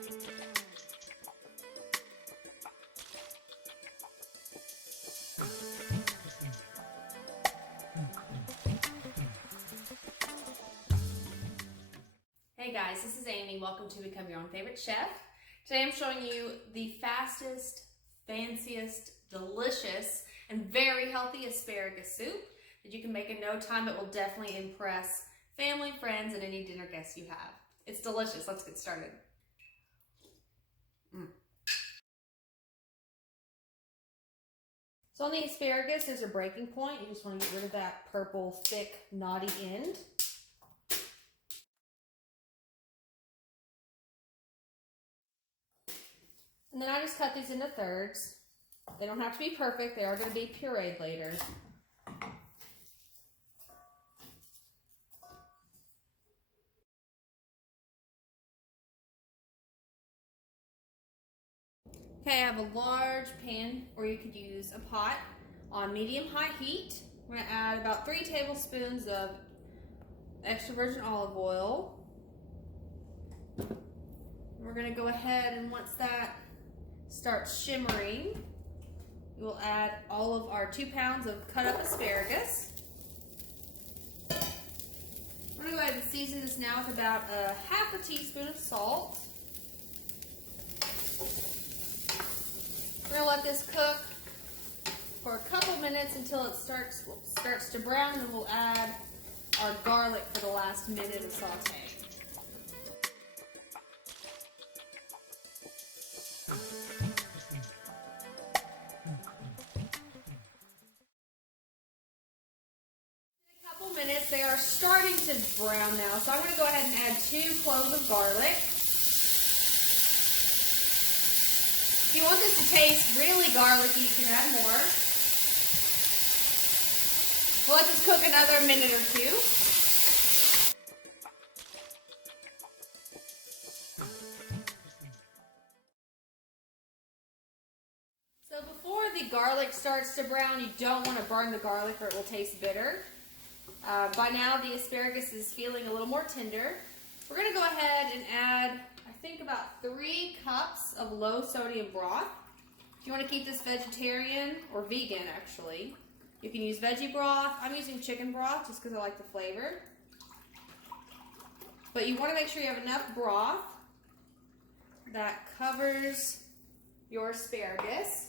Hey guys, this is Amy. Welcome to Become Your Own Favorite Chef. Today I'm showing you the fastest, fanciest, delicious, and very healthy asparagus soup that you can make in no time. It will definitely impress family, friends, and any dinner guests you have. It's delicious. Let's get started. So on the asparagus, there's a breaking point. You just want to get rid of that purple, thick, knotty end. And then I just cut these into thirds. They don't have to be perfect. They are going to be pureed later. Okay, I have a large pan, or you could use a pot, on medium-high heat. We're going to add about 3 tablespoons of extra virgin olive oil. We're going to go ahead, and once that starts shimmering, we will add all of our 2 pounds of cut up asparagus. I'm going to go ahead and season this now with about a half a teaspoon of salt. We're going to let this cook for a couple minutes until it starts to brown, and then we'll add our garlic for the last minute of sautéing. Minutes, they are starting to brown now, so I'm going to go ahead and add 2 cloves of garlic. If you want this to taste really garlicky, you can add more. We'll let this cook another minute or 2. So before the garlic starts to brown, you don't want to burn the garlic or it will taste bitter. By now the asparagus is feeling a little more tender. We're going to go ahead and add, I think, about 3 cups of low sodium broth. If you want to keep this vegetarian or vegan, actually, you can use veggie broth. I'm using chicken broth just because I like the flavor. But you want to make sure you have enough broth that covers your asparagus.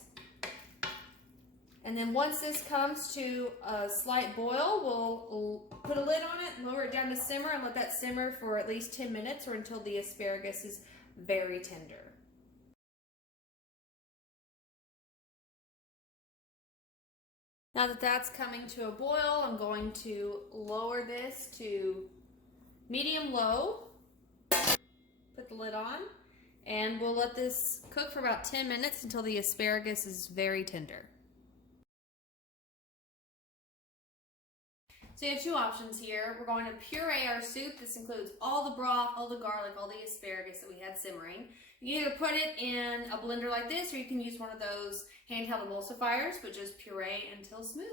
And then once this comes to a slight boil, we'll put a lid on it, lower it down to simmer, and let that simmer for at least 10 minutes or until the asparagus is very tender. Now that that's coming to a boil, I'm going to lower this to medium-low, put the lid on, and we'll let this cook for about 10 minutes until the asparagus is very tender. So you have 2 options here. We're going to puree our soup. This includes all the broth, all the garlic, all the asparagus that we had simmering. You can either put it in a blender like this, or you can use one of those handheld emulsifiers, but just puree until smooth.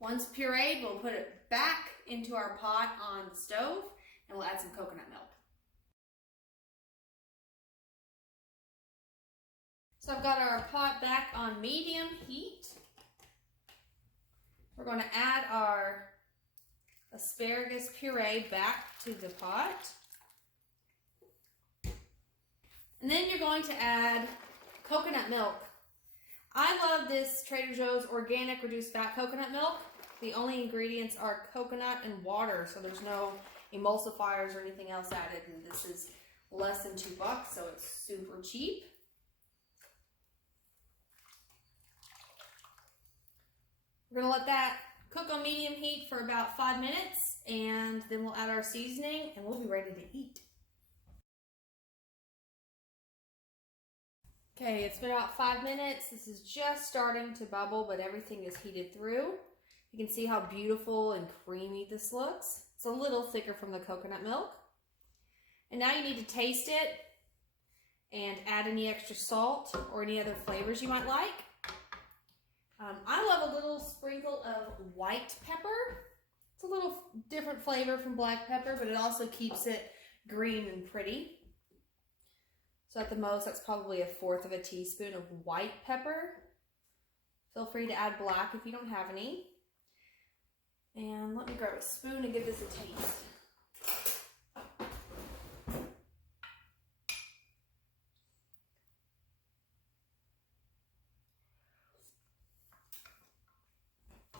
Once pureed, we'll put it back into our pot on the stove, and we'll add some coconut milk. So I've got our pot back on medium heat. We're going to add our asparagus puree back to the pot. And then you're going to add coconut milk. I love this Trader Joe's organic reduced fat coconut milk. The only ingredients are coconut and water, so there's no emulsifiers or anything else added. And this is less than $2, so it's super cheap. We're going to let that cook on medium heat for about 5 minutes, and then we'll add our seasoning, and we'll be ready to eat. Okay, it's been about 5 minutes. This is just starting to bubble, but everything is heated through. You can see how beautiful and creamy this looks. It's a little thicker from the coconut milk. And now you need to taste it and add any extra salt or any other flavors you might like. I love a little sprinkle of white pepper. It's a different flavor from black pepper, but it also keeps it green and pretty. So at the most, that's probably 1/4 of a teaspoon of white pepper. Feel free to add black if you don't have any. And let me grab a spoon and give this a taste.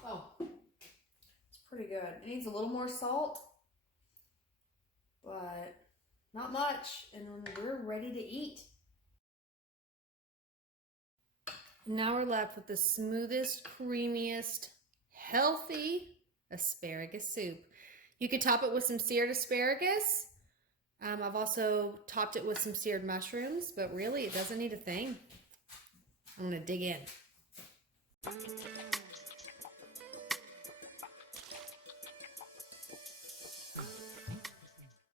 Oh, it's pretty good. It needs a little more salt, but not much, and then we're ready to eat. Now we're left with the smoothest, creamiest, healthy asparagus soup. You could top it with some seared asparagus. I've also topped it with some seared mushrooms, but really it doesn't need a thing. I'm gonna dig in.